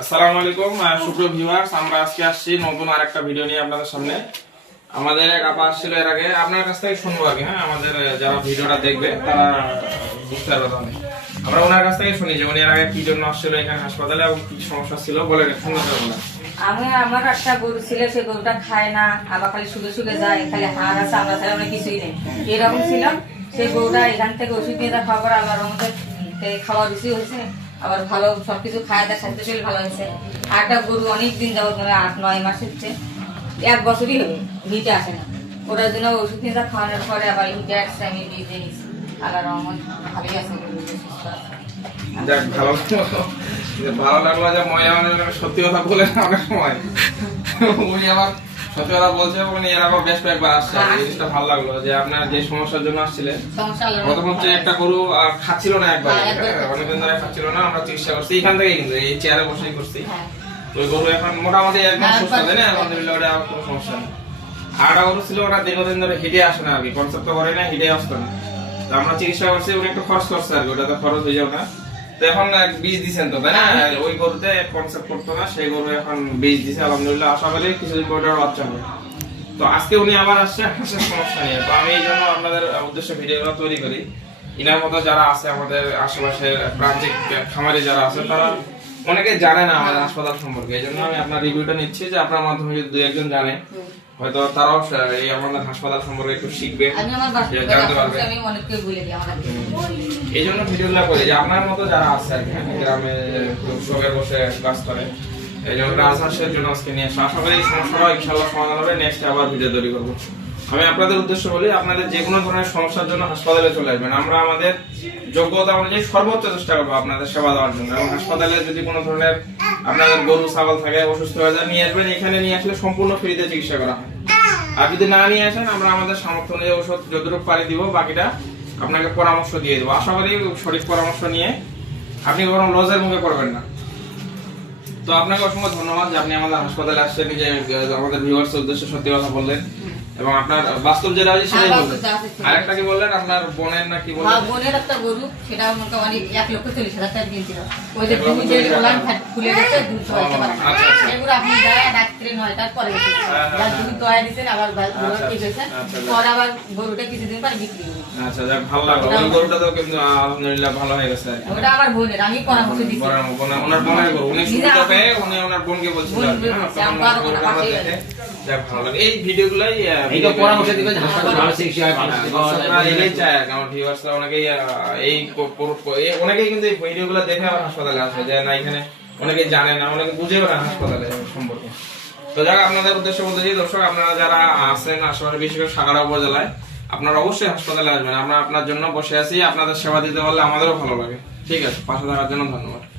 আসসালামু আলাইকুম সুপ্রিয় ভিউয়ার্স, আমরা আজকে আসছি নতুন আরেকটা ভিডিও নিয়ে আপনাদের সামনে। আমাদের এক আপা আসছিল এর আগে, আপনার কাছ থেকে শুনবো আগে। হ্যাঁ, আমাদের যারা ভিডিওটা দেখবে তারা বুঝতে পারবে। আমরা ওনার কাছ থেকে শুনি যে উনি এর আগে কি জন্য আসছিল এখানে হাসপাতালে এবং কি সমস্যা ছিল বলে আমার একটা গরু ছিল, সে গরুটা খায় না, আবার খালি শুধু শুধু যায়, খালি হাড় আছে, আমরা ছাড়া অনেক কিছুই নেই, এরকম ছিল। সেই গরুটা এখান থেকে ওষুধ নিয়ে খাওয়া পর আল্লাহর রহমতে খাওয়া রুচি হয়েছে, আবার ভালো সবকিছু খায়, তার স্বাস্থ্য শরীর ভালো হয়েছে। আর একটা গরু অনেকদিন যাবত, মানে 8-9 মাস হচ্ছে, 1 বছরই হবে, হিটে আসে না। ওটার জন্য ওষুধ নিয়ে খাওয়ানোর পরে আবার হিটে আসছে, আমি দিয়ে নিচ্ছি। আল্লাহর রহমত ভালোই আছে, ভালো লাগলো যে মহিলা সত্যি কথা বলে অনেক সময় উনি আবার সত্যি কথা বলছে, উনি এর আগে বেশ কয়েকবার আসছে। এই জিনিসটা ভালো লাগলো যে আপনার যে সমস্যার জন্য আসছিলেন, প্রথম হচ্ছে একটা গরু খাচ্ছিল না, একবার অনেকদিন ধরে খাচ্ছিল না, আমরা চিকিৎসা করছি এখান থেকে, কিন্তু এই চেয়ারে বসেই করছি। তো ওই গরু এখন মোটামুটি একদম সুস্থ, তাই না? আলহামদুলিল্লাহ, ওটা কোনো সমস্যা নেই। আর একটা গরু ছিল, ওটা দীর্ঘদিন ধরে হিটে আসে না, আর কি কনসেপ্ট করে না, হিটে আসতো না। তো আমরা চিকিৎসা করছি, উনি একটু খরচ করছে আর কি, ওটা তো খরচ হয়ে যাবে না। তো এখন বীজ দিচ্ছেন তো, তাই না? ওই গরুতে কনসেপ্ট করতো না, সেই গরু এখন বীজ দিছে, আলহামদুলিল্লাহ। আশা করি কিছুদিন পরে বাচ্চা হবে। তো আজকে উনি আবার আসছে হাঁসের সমস্যা নিয়ে। তো আমি এই জন্য আপনাদের উদ্দেশ্যে ভিডিওগুলো তৈরি করি। ইনার মতো যারা আছে আমাদের আশেপাশে প্রান্তিক খামারে যারা আছে, তারা অনেকে জানে না আমাদের হাসপাতাল সম্পর্কে। এই জন্য আমি আপনার রিভিউটা নিচ্ছি, যে আপনার মাধ্যমে যদি 2-1 জন জানে, হয়তো তারাও এই আমাদের হাসপাতাল সম্পর্কে একটু শিখবে, জানতে পারবে। এই জন্য ভিডিওগুলো করি যে আপনার মতো যারা আছে আর কি, গ্রামে শখে বসে কাজ করে, এই জন্য রাজহাঁসের জন্য আজকে নিয়ে আসা। আশা করি এই সমস্যাটা ইনশাআল্লাহ সমাধান হবে। নেক্সট আবার ভিডিও তৈরি করবো। আমি আপনাদের উদ্দেশ্য বলি, আপনাদের যে কোনো ধরনের সমস্যার জন্য হাসপাতালে চলে আসবেন। আমরা আমাদের যোগ্যতা অনুযায়ী সর্বোচ্চ চেষ্টা করবো আপনাদের সেবা দেওয়ার জন্য। এবং হাসপাতালে যদি কোনো ধরনের আপনাদের গরু ছাগল থাকে, অসুস্থ হয়ে যায়, নিয়ে আসবেন। এখানে নিয়ে আসলে সম্পূর্ণ ফ্রিতে চিকিৎসা করা হয়। আর যদি না নিয়ে আসেন, আমরা আমাদের সামর্থ্য অনুযায়ী ওষুধ যতটুকু পারি দিব, বাকিটা আপনাকে পরামর্শ দিয়ে দেবো। আশা করি সঠিক পরামর্শ নিয়ে আপনি কখনো লজের মুখে পড়বেন না। তো আপনাকে অসংখ্য ধন্যবাদ যে আপনি আমাদের হাসপাতালে আসছেন, যে আমাদের ভিউয়ার্সের উদ্দেশ্যে সত্যি কথা বললেন, এবং আপনার বাস্তব যেটা আছে সেটাই বললেন। আরেকটা কি বললেন, আপনার বোনের না কি বললেন? হ্যাঁ, বোনের একটা গরু, সেটা মোটামুটি 1,40,000 টাকা কিনছিল। ওই যে দুধ যে ওলান ফ্যাট খুলে গেছে, দুধ খাওয়াতে পারে না। এগুলো আপনি যায় রাত্রে 9টার পরে গেছে, যার দুধ দয়া দিয়েছেন, আবার গরু ঠিক হয়েছে, পরে আবার গরুটা কিছুদিন পরে বিক্রি হয়ে গেছে। আচ্ছা, যাক, ভালো লাগলো। ওই গরুটা তো কিন্তু আলহামদুলিল্লাহ ভালো হয়ে গেছে। ওটা আমার বোনের, আমি পরামর্শ দিচ্ছি। ওনার বোনের গরু, উনি শুনতে পেয়ে উনি ওনার বোনকে বলছিলেন। যাক, ভালো লাগে এই ভিডিওগুলাই, এই তো পরামর্শ দিবেন হাসপাতালে ভালো চিকিৎসা হয়, ভালো এটাই চায় আমার ভিউয়ার্সরা। অনেকেই কিন্তু এই ভিডিওগুলো দেখে আমার হাসপাতালে আসে, যে না এখানে অনেকে জানে না, অনেকে বুঝেও না হাসপাতালে সম্পর্কে। তো যাক, আপনাদের উদ্দেশ্য বলতে চাই, দর্শক আপনারা যারা আছেন আশেপাশে, বিশেষ করে সাগাড়া উপজেলায়, আপনারা অবশ্যই হাসপাতালে আসবেন। আমরা আপনার জন্য বসে আছি, আপনাদের সেবা দিতে পারলে আমাদেরও ভালো লাগে। ঠিক আছে, পাশে থাকার জন্য ধন্যবাদ।